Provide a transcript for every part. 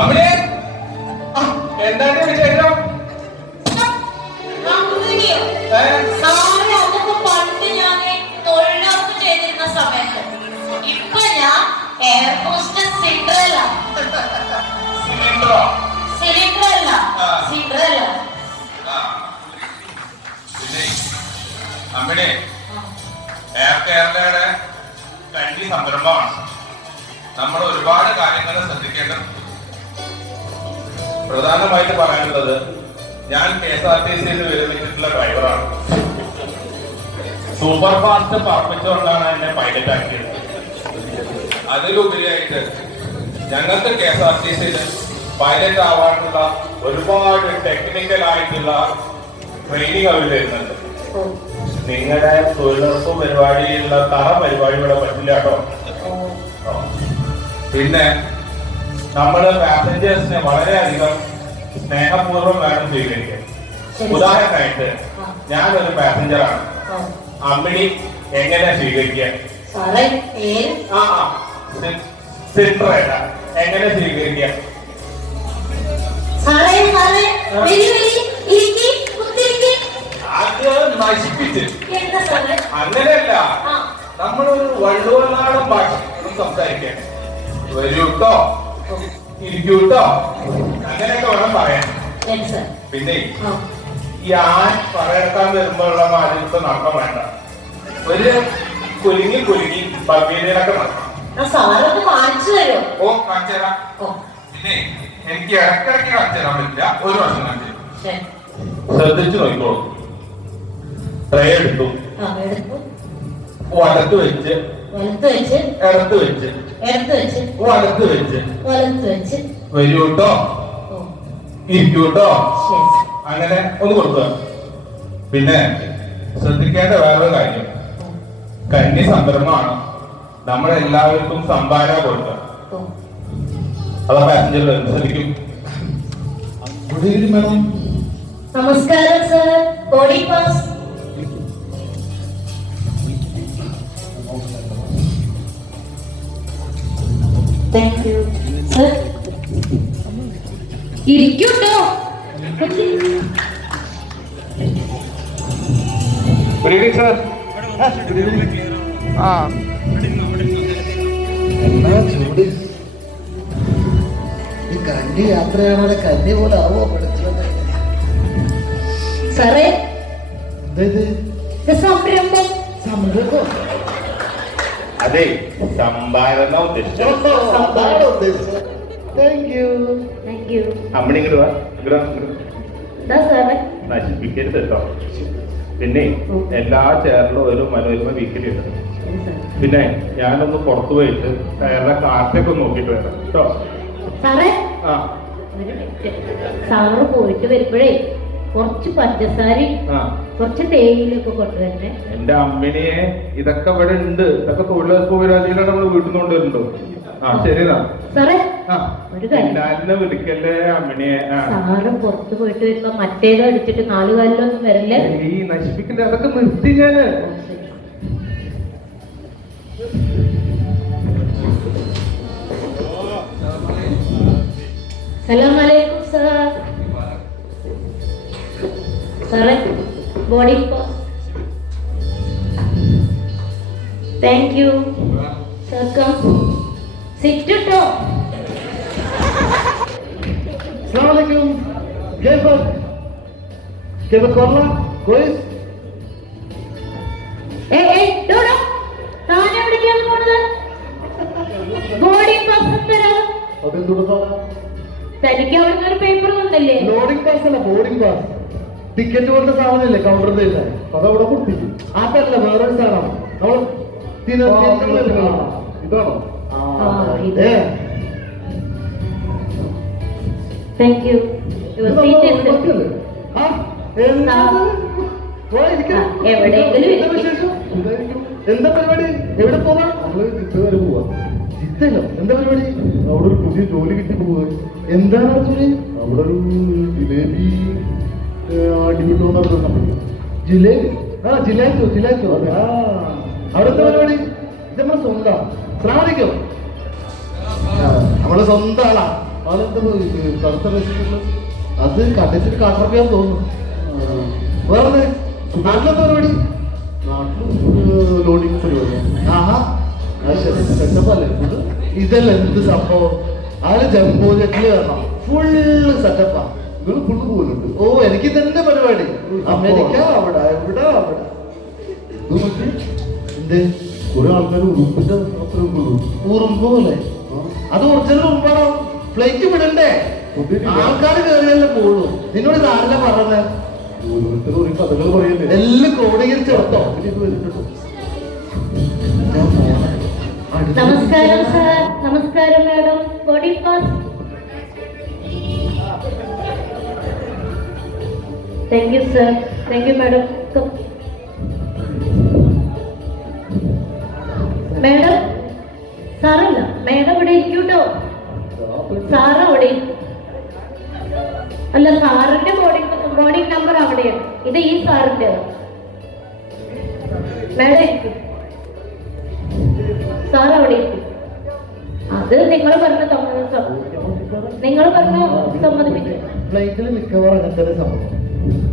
അവിടെ എന്താണ് വിശേഷം? പണ്ട് ഞാൻ തൊഴിലുറപ്പ് ചെയ്തിരുന്ന സമയത്ത് ഇപ്പൊ ഞാൻ എയർ ഹോസ്റ്റസ് സിലിണ്ടർ അല്ല നമ്മുടെ എയർ കേരളയുടെ കണ്ടി സംരംഭമാണ്. നമ്മൾ ഒരുപാട് കാര്യങ്ങൾ ശ്രദ്ധിക്കേണ്ടത്. പ്രധാനമായിട്ട് പറയാനുള്ളത്, ഞാൻ KSRTC വിരമിച്ചിട്ടുള്ള ഡ്രൈവറാണ്. സൂപ്പർ ഫാസ്റ്റ് പറപ്പിച്ചുകൊണ്ടാണ് എന്നെ പൈലറ്റ് ആക്കിയത്. അതിലുപരിയായിട്ട് ഞങ്ങൾക്ക് KSRTC പൈലറ്റ് ആവാനുള്ള ഒരുപാട് ടെക്നിക്കൽ ആയിട്ടുള്ള ട്രെയിനിങ് അവർ തരുന്നുണ്ട്. നിങ്ങളുടെ തൊഴിലുറപ്പ് പരിപാടിയിലുള്ള തറ പരിപാടി ഇവിടെ പറ്റില്ല കേട്ടോ. പിന്നെ നമ്മള് പാസഞ്ചേഴ്സിനെ വളരെയധികം സ്നേഹപൂർവ്വം വേണം സ്വീകരിക്കാൻ. ഉദാഹരണമായിട്ട് ഞാനൊരു പാസഞ്ചറാണ്. അമ്മിണി എങ്ങനെ സ്വീകരിക്കാൻ? സിൻഡ്രല്ല എങ്ങനെ സ്വീകരിക്കാൻ? അത് നശിപ്പിച്ച് അങ്ങനെയല്ല, നമ്മളൊരു വള്ളുവനാടൻ ഭാഷ സംസാരിക്കാൻ. വരൂട്ടോ, ഇരിക്കൂട്ടോ, അങ്ങനെയൊക്കെ വേണം പറയാൻ. പിന്നെ ഈ ആൻ പറയെടുക്കാൻ വരുമ്പോഴുള്ള മാലിന്യത്തെ നടക്കം വേണ്ട. ഒരു കുലുങ്ങി ബൾഗേരിയയിലൊക്കെ നടക്കണം. ഓ, കാണിച്ചു തരാം. പിന്നെ എനിക്ക് ഇടയ്ക്കിടയ്ക്ക് കാണിച്ചു തരാൻ പറ്റില്ല, ഒരു വർഷം കാണിച്ചു തരാം. ശ്രദ്ധിച്ചു നോക്കിക്കോളൂ. ട്രേ എടുത്തു, വലത്ത് വെച്ച്, ഇടത്ത് വെച്ച്, വലത്ത് വെച്ച്, വരൂട്ടോ, ഇരിക്കൂട്ടോ, അങ്ങനെ ഒന്ന് കൊടുക്കുക. പിന്നെ ശ്രദ്ധിക്കേണ്ട വേറൊരു കാര്യം, കന്നി സംരംഭമാണ്. നമ്മളെല്ലാവർക്കും സംഭാവന കൊടുക്കുക. അതാ പാസഞ്ചർ ശ്രദ്ധിക്കും. മേഡം, നമസ്കാരം sir. Body pass. Thank you sir. ഇരിക്കൂട്ടോ. Good evening sir. എന്നാ ചൂട്! ഈ കന്നി യാത്രയാണോ കന്നി പോലെ ആവോ പഠിച്ചത്? സാറേ, സംരംഭം. അതെ, സംഭാവന ഉദ്ദേശിച്ചത്. അമ്മണി ഇങ്ങോട്ട് വാ. നശിപ്പിക്കരുത് കേട്ടോ. പിന്നെ എല്ലാ ചേറിലും ഒരു മനോരമ വീക്കിലി ഉണ്ട്. പിന്നെ ഞാനൊന്ന് പുറത്തു പോയിട്ട് ടയറിന്റെ കാറ്റൊക്കെ നോക്കിട്ട് വരാം കേട്ടോ. സാറ് പോയിട്ട് വരുമ്പോഴേ കുറച്ച് പഞ്ചസാരയും കുറച്ച് തേയിലൊക്കെ കൊണ്ടുവരണേ. എന്റെ അമ്മിനിയെ ഇതൊക്കെ ഇവിടെ ഉണ്ട്. ഇതൊക്കെ തൊഴിലുറപ്പ് പരിപാടിയിലാണ് നമ്മൾ വീട്ടിൽ നിന്ന് കൊണ്ടുവരുന്നുണ്ടോ? ശരിതാ സാറേ. ഒരു കാര്യം വിളിക്കല്ലേ അമ്മിനിയെ. സാറ് പുറത്ത് പോയിട്ട് വരുമ്പോ മറ്റേതോ അടിച്ചിട്ട് 4 കാലിലൊന്നും വരല്ലേ. ഈ നശിപ്പിക്കണ്ടേ, അതൊക്കെ നിർത്തി ഞാന്. സലാമലൈക്കും സർ. സാറേ, body pass. Thank you sir. Come sit കേട്ടോ. अस्सलामुअलैकुम. कैफ करला कोई? ഡോഡോ, താൻ എവിടേക്കാണ് പോണത്? ബോഡി പാസ് തരാ. അതെന്തുകൊണ്ടാ? തനിക്ക് അവിടുന്ന് ഒരു പേപ്പർ തന്നില്ലേ? ലോഡിംഗ് പാസ് അല്ല, ബോർഡിംഗ് പാസ്. ടിക്കറ്റ് പോലത്തെ സാധനമില്ലേ കൗണ്ടറിൽ തരുന്നത്, അതവിടെ കൊടുത്തില്ല. അതല്ല, വേറൊരു സാധനമാണ്. നമ്മൾ ഇതാണോ? Thank you. എന്താ പരിപാടി? എവിടെ പോവാ? നമ്മള് ജിദ്ദ വരെ പോവാ. ജിദ്ദയിലോ? എന്താ പരിപാടി? അവിടെ ഒരു പുതിയ ജോലി കിട്ടി പോവാ. എന്താണ് ജോലി? അവിടെ ഒരു ജിലേബി അടിവിട്ടോന്ന്. ജിലേബി? ജിലാച്ചോ. അവിടുത്തെ പരിപാടി ഇത് നമ്മളെ സ്വന്തം ശ്രമിക്കും നമ്മളെ സ്വന്തം ആളാ. ആളെന്താ കറുത്ത രസിക്കുന്നത്? അത് കണ്ടിട്ട് കാട്ടറപ്പിയാൻ തോന്നുന്നു. വേറെ നാട്ടിലെന്താ പരിപാടി? നാട്ടിൽ ലോഡിങ് പരിപാടി. ആഹാ സെറ്റപ്പല്ലേ ഇതല്ല എന്ത് സംഭവം? അതിന് ജംബോ ജെറ്റില് കയറണം. ഫുള്ള് സെറ്റപ്പാ. നിങ്ങൾ ഫുള്ള് പോകുന്നുണ്ട്. ഓ എനിക്ക് തന്നെ പരിപാടി. അമേരിക്ക അവിടെ ഇവിടെ അവിടെ എന്ത് കുറെ ആൾക്കാർ ഉറുമ്പിന്റെ ഉറുമ്പല്ലേ? അത് ഒറിജിനൽ ഉറുമ്പാണോ? ഫ്ലൈറ്റ് വിടണ്ടേ? ആൾക്കാർ കയറിയല്ലേ പോളൂ. നിന്നോട് ഇത് ആരല്ല പറഞ്ഞത്? കഥകൾ പറയല്ലേ? എല്ലാം ക്രോഡീകരിച്ചെടുത്തോ? നമസ്കാരം സാർ. നമസ്കാരം madam. Body pass. Thank you sir. Thank you madam. Madam സാറല്ല, മാഡം ഇവിടെ ഇരിക്കൂട്ടോ. സാറ് അവിടെ അല്ല, സാറിന്റെ ബോർഡിംഗ് നമ്പർ അവിടെയാണ്. ഇത് ഈ സാറിന്റെ. മാഡം ഇരിക്കും. സാർ അവിടെ ഇരിക്കും. അത് നിങ്ങൾ പറഞ്ഞ നിങ്ങൾ പറഞ്ഞ സമ്മതിപ്പിച്ചു. ഫ്ലൈറ്റിൽ മിക്കവാറും അങ്ങനത്തെ സംഭവം.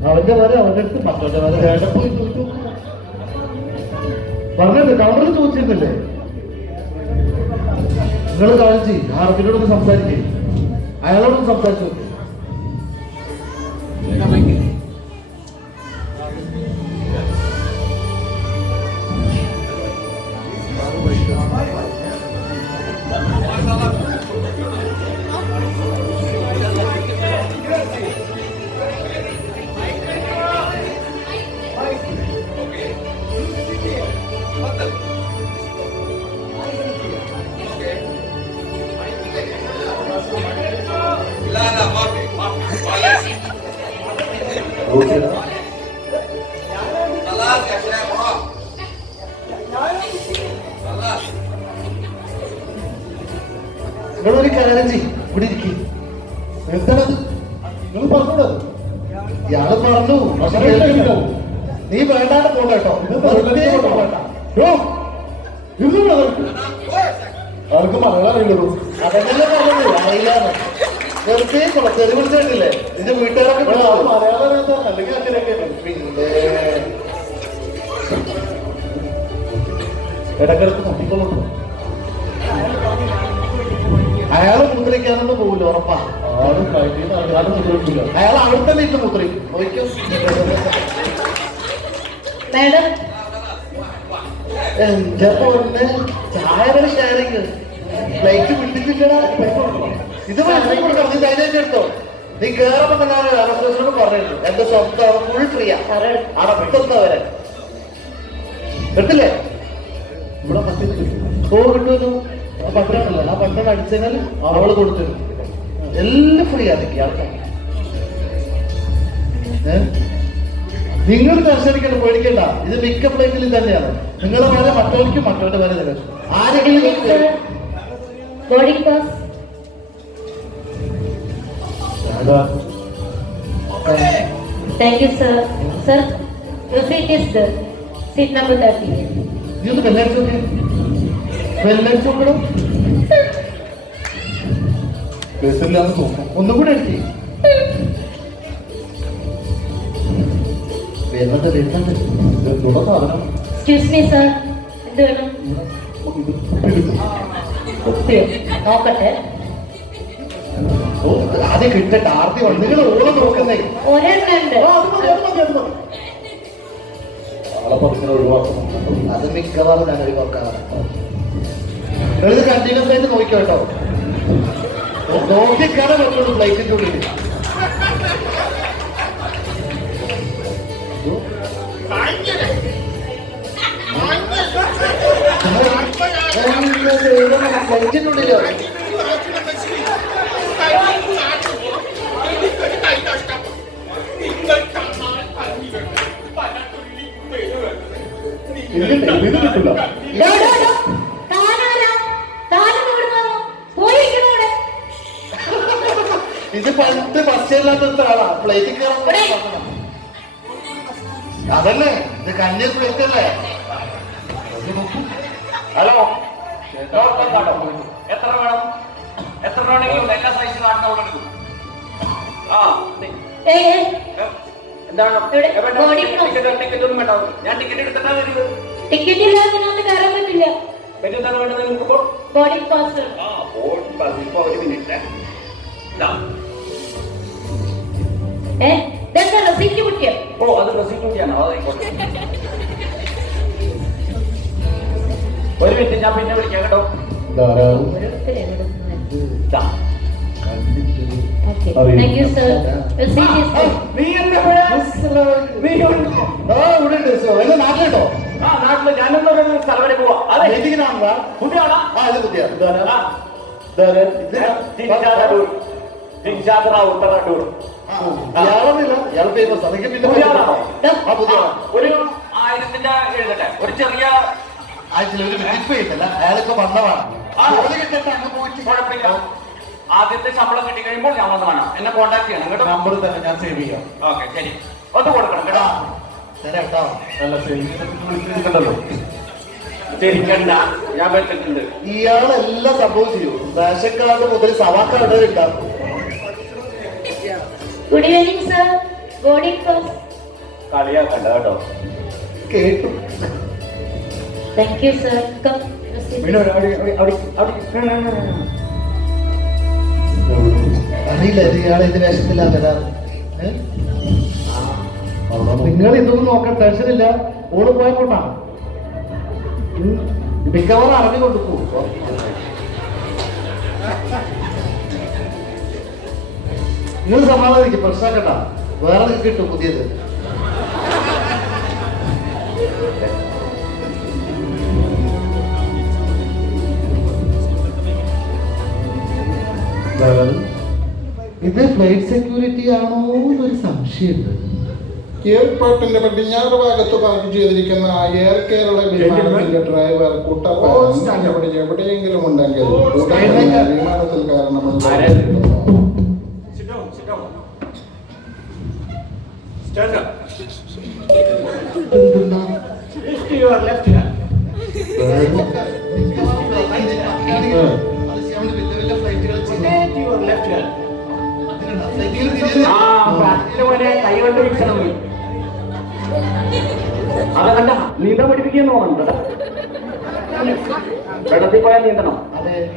അവന്റെ വരെ അവന്റെ അടുത്ത് പറ്റോട്ടെ പോയി ചോദിച്ചു പറഞ്ഞിട്ട് കവറിൽ ചോദിച്ചിരുന്നില്ലേ? നിങ്ങൾ കാണിച്ച് ആർക്കിനോടൊന്ന് സംസാരിക്കേ, അയാളോടൊന്ന് സംസാരിച്ചു നോക്കേ. നിങ്ങളൊരു കാര്യം ചെയ്യും, ഇവിടെ ഇരിക്കും. എന്താണത്? നിങ്ങൾ പറഞ്ഞോളൂ. ഇയാള് പറഞ്ഞു, പക്ഷെ നീ വേണ്ടാണ്ട് പോകണ്ട കേട്ടോ. അവർക്ക് മലയാളം അറിയുള്ളൂ. അതെന്നെ പറഞ്ഞത് അറിയില്ലാന്ന്. വെറുതെ തെറി വിളിച്ചിട്ടില്ലേ നിന്റെ വീട്ടുകാരൊക്കെ? മലയാളം അറിയാത്ത അല്ലെങ്കിൽ അങ്ങനെയൊക്കെ. പിന്നെ ഇടക്കിടക്ക് നോക്കിക്കൊള്ളു. അയാള് മുദ്രയ്ക്കാനൊന്നും പോകില്ല, ഉറപ്പാ. അയാൾ അവിടെ തന്നെ ഇട്ട് മുദ്രയ്ക്കും. നോക്കും എന്റെ പൊന്നെ ചായയുടെ ഷെയറിങ്. ഫ്ലൈറ്റ് വിട്ടിട്ടില്ലടാ. ഇത് മനസ്സിൽ കൊടുക്കണം. നീ ധൈര്യം എടുത്തോ. നീ കേറുമ്പോ തന്നെ അറസ്റ്റേഷനോട് പറഞ്ഞിരുന്നു എന്റെ സ്വന്തം ഫുൾ ഫ്രീയാ അടപ്പുന്നവരെ കിട്ടില്ലേ? ഇവിടെ ഓ കിട്ടുമല്ലോ. ആ പട്ടണമല്ല, ആ പട്ടണം അടിച്ചാൽ അവള് കൊടുത്തിരുന്നു. എല്ലാം ഫ്രീ ആയിരിക്കും ആൾക്കാർ. നിങ്ങൾ ദർശനിക്കണ്ട, പേടിക്കണ്ട. ഇത് മിക്ക ഫ്ലൈറ്റിലും തന്നെയാണ്. നിങ്ങളെ വരെ മറ്റവർക്ക് മറ്റവന്റെ വരെ നിങ്ങൾ ആരെങ്കിലും Thank you, sir. Sir, your seat is there. Seat number 30. നീ ഒന്ന് ബെല്ലടിച്ചു നോക്കേ. ബെല്ലടിച്ചു നോക്കണം. ബസ്സില്ലാന്ന് തോന്നുന്നു. ഒന്നും കൂടെ അടിച്ചേ. വരുന്നുണ്ട് വരുന്നുണ്ട്. എന്തുള്ള സാധനം? Excuse me, sir. എന്ത് വേണം? നോക്കട്ടെ. ആദ്യം കിട്ടട്ടെ. ആർത്തി വന്നു. നിങ്ങൾ ഓളം നോക്കുന്നേ. അത് മിക്കവാറും ഞാൻ ഒഴിവാക്കാറ്. നിങ്ങളിത് കണ്ടിന്യൂസ് ആയിട്ട് നോക്കിക്കോ കേട്ടോ. നോക്കിക്കാതെ പറ്റുള്ളൂ ഫ്ലൈറ്റിന്റെ ഉള്ളിൽ. ഫ്ലൈറ്റിന്റെ ഉള്ളിലോ? ഇത് പണ്ട് ബസ്സില്ലാത്ത ആളാ. ഫ്ലൈറ്റിൽ കയറാൻ അതല്ലേ? ഇത് കന്യ ഫ്ലൈറ്റ് അല്ലേ? ഹലോ നോർമൽ കാർഡോ എത്ര വേണം? എത്ര വേണമെങ്കിലും എല്ലാ സൈസ് കാർഡിനും അവിടെ എടുക്കും. ആ എന്താണ് ടിക്കറ്റ് ഒന്നും വേണ്ട. ഞാൻ ടിക്കറ്റ് എടുത്തിട്ടാ വരുന്നത്. ടിക്കറ്റ് ഇല്ലാതെ ഇതിനകത്ത് കയറാൻ പറ്റില്ല. എന്താണ് വേണ്ടത് നിങ്ങൾക്ക്? Boarding pass. ആ ബോർഡിംഗ് പാസ്. ഇപ്പൊ ഒരു മിനിറ്റ്. റെസിപ്റ്റ് കുട്ടിയോ? ഓ അത് റെസിപ്റ്റ് കൂടിയാണോ? അതായിക്കോട്ടെ. ഒരു മിനിറ്റ്, ഞാൻ പിന്നെ വിളിക്കാം കേട്ടോ. Thank you, sir. We'll see you soon. നാട്ടിലുണ്ടോ? ആ നാട്ടില് ഞാനൊന്നൊരു സ്ഥലം വരെ പോവാ. അതെ കുട്ടിയാണോ? ഒരു 1000ന്റെ എഴുതട്ടെ. ഒരു ചെറിയ അയാൾക്ക് വന്നതാണ്. കുഴപ്പമില്ല. ആദ്യത്തെ ശമ്പളം കിട്ടി കഴിയുമ്പോൾ ഞാൻ വന്ന് കാണാം. എന്നെ കോൺടാക്ട് ചെയ്യണം കേട്ടോ. നമ്പർ തന്നെ ഞാൻ സേവ് ചെയ്യാം. ഓക്കെ ശരി. ഒന്ന് കൊടുക്കണം കേട്ടോ. ശരിക്കണ്ട, ഞാൻ വെച്ചിട്ടുണ്ട്. ഇയാളെല്ലാം സംഭവം ചെയ്യൂ. റേഷൻ കാർഡ് മുതൽ സവാക്കാർഡ് ഉണ്ടാക്കും. Good evening, sir. Boarding pass. കളിയാക്കണ്ട കേട്ടോ. കേട്ടു. Thank you, sir. Come. Proceed. അറിയില്ല ഇയാളെ ഇത് വേഷത്തിലാ വരാറ്. നിങ്ങൾ ഇതൊന്നും നോക്കാൻ ടെൻഷനില്ല. ഓള് പോയപ്പോട്ടാ മിക്കവാറും അറിഞ്ഞു കൊടുക്കൂ. നിങ്ങൾ സമാധാനിക്കും, പ്രശ്നമാക്കണ്ട. വേറെ കിട്ടും പുതിയത്. ഇത് ഫ്ലൈറ്റ് സെക്യൂരിറ്റി ആണോ എന്നൊരു സംശയമുണ്ട്. എയർപോർട്ടിന്റെ പടിഞ്ഞാറ് ഭാഗത്ത് പാർക്ക് ചെയ്തിരിക്കുന്ന എയർ കേരള വിമാനത്തിന്റെ ഡ്രൈവർ കുട്ടപ്പൻ എവിടെയെങ്കിലും ഉണ്ടെങ്കിൽ വിമാനത്തിൽ കാരണമെന്ന് കൈകൊണ്ട് വീക്ഷണം അതല്ല നീന്താൻ പഠിപ്പിക്കുന്നു തോന്നുന്നുണ്ട്. വെള്ളത്തിൽ പോയാൽ നീന്തണം.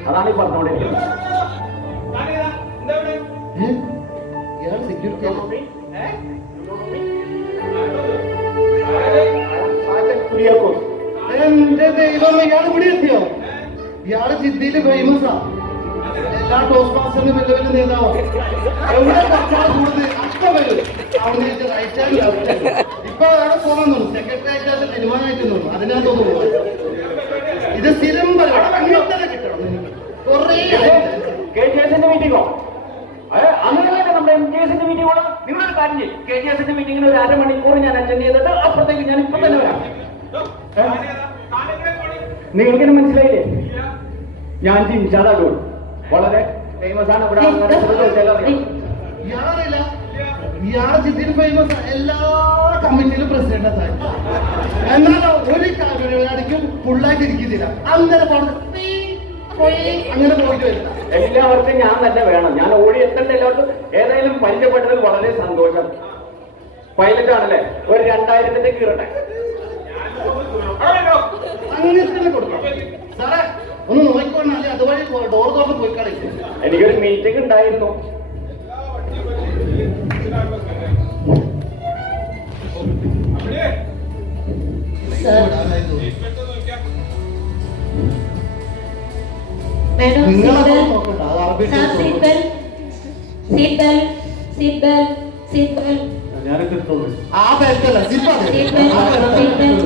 അതാണ് ഈ പറഞ്ഞോണ്ടിരിക്കുന്നത്. എന്റെ ദൈവം, ഇയാൾ ഇവിടെ എത്തിയോ? ഇയാള് ജിദ്ദയില് ഫേമസാ. എല്ലാ ടോസ്റ്റ് മാസ്റ്ററിനും വലിയ വലിയ നേതാവും. എവിടെ കൂടുതൽ അപ്പം വരും. അവിടെ റൈറ്റ് ഹാൻഡ് ലെഫ്റ്റ് ഹാൻഡ്. ഇപ്പൊ അവിടെ പോകാൻ സെക്രട്ടറി ആയിട്ട് തീരുമാനമായിട്ട് തോന്നുന്നു. അതിനകത്തൊന്നും പോകും. ഇത് സ്ഥിരം പരിപാടി. അങ്ങനെ തന്നെ കിട്ടണം. കുറേ KGS-ന്റെ മീറ്റിംഗോ? അങ്ങനെ നമ്മുടെ MGS-ന്റെ മീറ്റിംഗോട് നിങ്ങളൊരു കാര്യം ചെയ്യും. KGS-ന്റെ മീറ്റിംഗിന് ഒരു 1/2 മണിക്കൂർ ഞാൻ അറ്റൻഡ് ചെയ്തിട്ട് അപ്പുറത്തേക്ക് ഞാൻ ഇപ്പൊ തന്നെ വരാം. നിങ്ങൾക്കിന് മനസ്സിലായില്ലേ? ഞാൻ ജിംഷാദ് വളരെ ഫേമസ് ആണ്. ഇവിടെ ഇയാളറിയില്ല. ഇയാളെ ജിദ്ദയിൽ ഫേമസ്. എല്ലാ കമ്മിറ്റിയിലും പ്രസിഡന്റ്. എന്നാലോ ഒരു പരിപാടിക്കും ഫുള്ളായിട്ട് ഇരിക്കുന്നില്ല. അങ്ങനെ അങ്ങനെ പോയിട്ട് വരില്ല. എല്ലാവർക്കും ഞാൻ തന്നെ വേണം. ഞാൻ ഓടി എത്തേണ്ട എല്ലാവർക്കും. ഏതായാലും പരിചയപ്പെട്ടതിൽ വളരെ സന്തോഷം. പൈലറ്റ് ആണല്ലേ? ഒരു 2000ന്റെ കീറട്ടെ. അങ്ങനെ തന്നെ കൊടുക്കണം സാറേ. ഒന്ന് നോക്കിക്കൊണ്ടാലേ അതുവഴി ഡോർ തുറന്ന് പോയി കളിക്കും. എനിക്കൊരു മീറ്റിംഗ് ഉണ്ടായിരുന്നു. Madam, നിങ്ങളത് നോക്കണ്ട. അത് അറബി seat belt, seat belt, seat belt, seat belt. ആ ബെൽറ്റ് അല്ല, സിപ്പാണ്.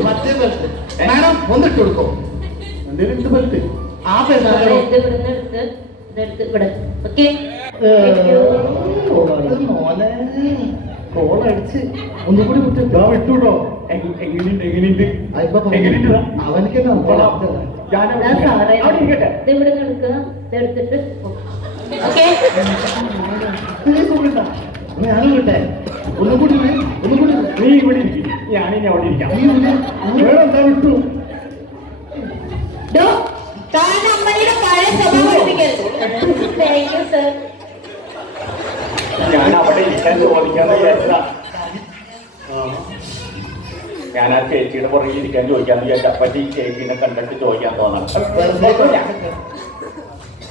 മറ്റേ ബെൽറ്റ്. മാഡം ഒന്നിട്ട് കൊടുക്കോ. ബെൽറ്റ് ആ ബെൽറ്റ് മോനെ കോളടിച്ച് ഒന്നുകൂടി വിട്ടുട്ടോ. അവനിക്ക് ഞാനും വിട്ടെ. ഒന്നുകൂടി നീ ഇവിടെ ഞാനിനി അവിടെ ഇരിക്കാം. എന്താ വിട്ടു. ഡോ, താൻ അമ്മയുടെ പഴയ സ്വഭാവം പഠിപ്പിക്കരുത്. Thank you, sir. ഞാൻ അവിടെ ഇരിക്കാൻ ചോദിക്കാന്ന് വിചാരിച്ചതാ. ഞാൻ ആ ചേച്ചിയുടെ പുറകെ ഇരിക്കാൻ ചോദിക്കാന്ന് വിചാരിച്ച അപ്പറ്റി ചേച്ചിനെ കണ്ടിട്ട് ചോദിക്കാൻ തോന്നണം.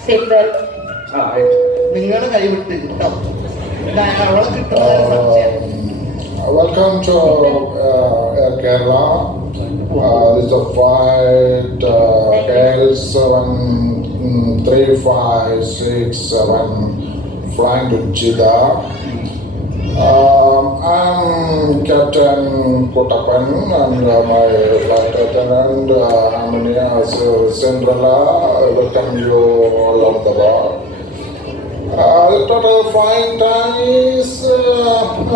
Sit well. നിങ്ങളുടെ കൈ വിട്ട് കിട്ടാം. അവളെ കിട്ടുന്ന സംശയം. Welcome to Air Kerala. This is a flight KL7357 flying to Jeddah. I'm Captain Kotapan and my flight attendant Amania Cinderella. Welcome you all over the world. The total flying time is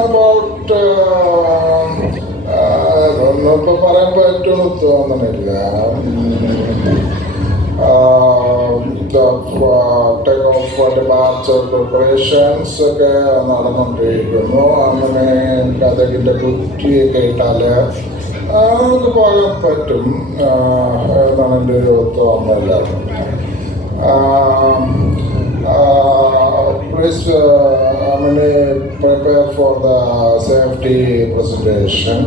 about ഇപ്പോൾ പറയാൻ പറ്റുമെന്ന് തോന്നണില്ല. Take off departure preparations ഒക്കെ നടന്നുകൊണ്ടിരിക്കുന്നു. അങ്ങനെ കഥകിൻ്റെ കുറ്റിയൊക്കെ ഇട്ടാൽ നമുക്ക് പോകാൻ പറ്റും എന്നാണ് എൻ്റെ ഒരു തോന്നല. Please prepare for the safety presentation.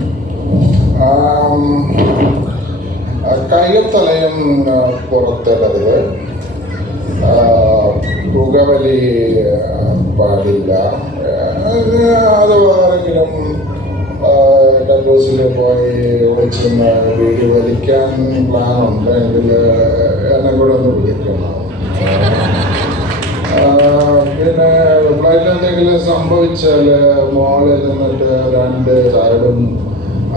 കയ്യും തലയും പുറത്തിടരുത്. പുകവലി പാടില്ല. അത് ആരെങ്കിലും ഡബോസിൽ പോയി വിളിച്ചിരുന്ന വീട് വലിക്കാൻ പ്ലാൻ ഉണ്ടെങ്കിൽ എന്നെ കൂടെ ഒന്ന് വിളിക്കണം. പിന്നെ ഫ്ലൈറ്റിൽ എന്തെങ്കിലും സംഭവിച്ചാൽ മോളിൽ നിന്നിട്ട് 2 സൈഡും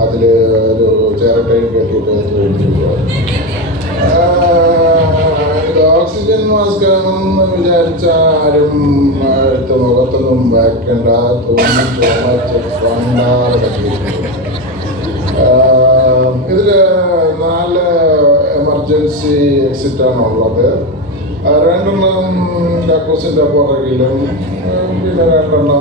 അതിൽ ഒരു ചിരട്ടയും കെട്ടിയിട്ട് ഇത് ഓക്സിജൻ മാസ്ക് ആണെന്ന് വിചാരിച്ച ആരും അടുത്ത മുഖത്തൊന്നും വയ്ക്കേണ്ട. ഇതിൽ 4 എമർജൻസി എക്സിറ്റാണ് ഉള്ളത്. 2 കക്കൂസിൻ്റെ പുറകിലും പിന്നെ 2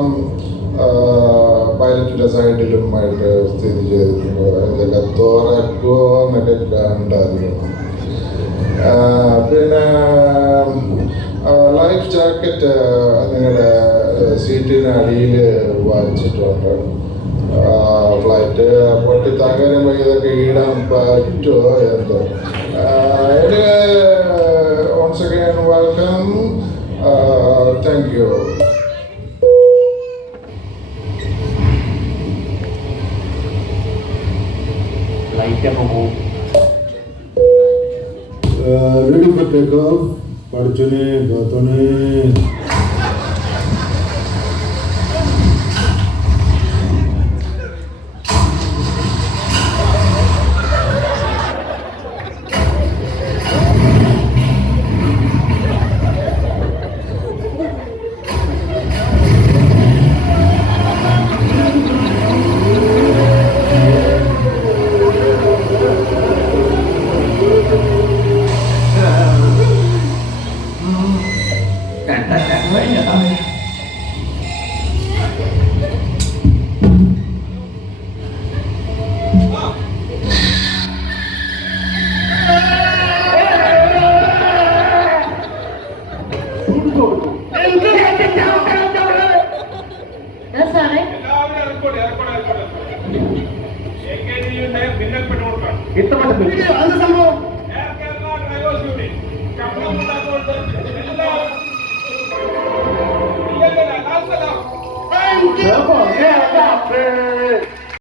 പൈലറ്റിൻ്റെ സൈഡിലുമായിട്ട് സ്ഥിതി ചെയ്തിട്ടുണ്ട്. ഇതൊക്കെ തുറക്കുമോ എന്നൊക്കെ കണ്ടായിരുന്നു. പിന്നെ ലൈഫ് ജാക്കറ്റ് നിങ്ങളുടെ സീറ്റിന് അടിയിൽ വച്ചിട്ടുണ്ട്. ഫ്ലൈറ്റ് പൊട്ടി തകരുമ്പോൾ ഇതൊക്കെ ഇടാൻ പറ്റുമോ എന്തോ. Once again, welcome. Thank you. Ready for takeoff. പഠിച്ചോനെ കാത്തോനെ. ഇത്ര സംഭവം Air Kerala Drivers Union.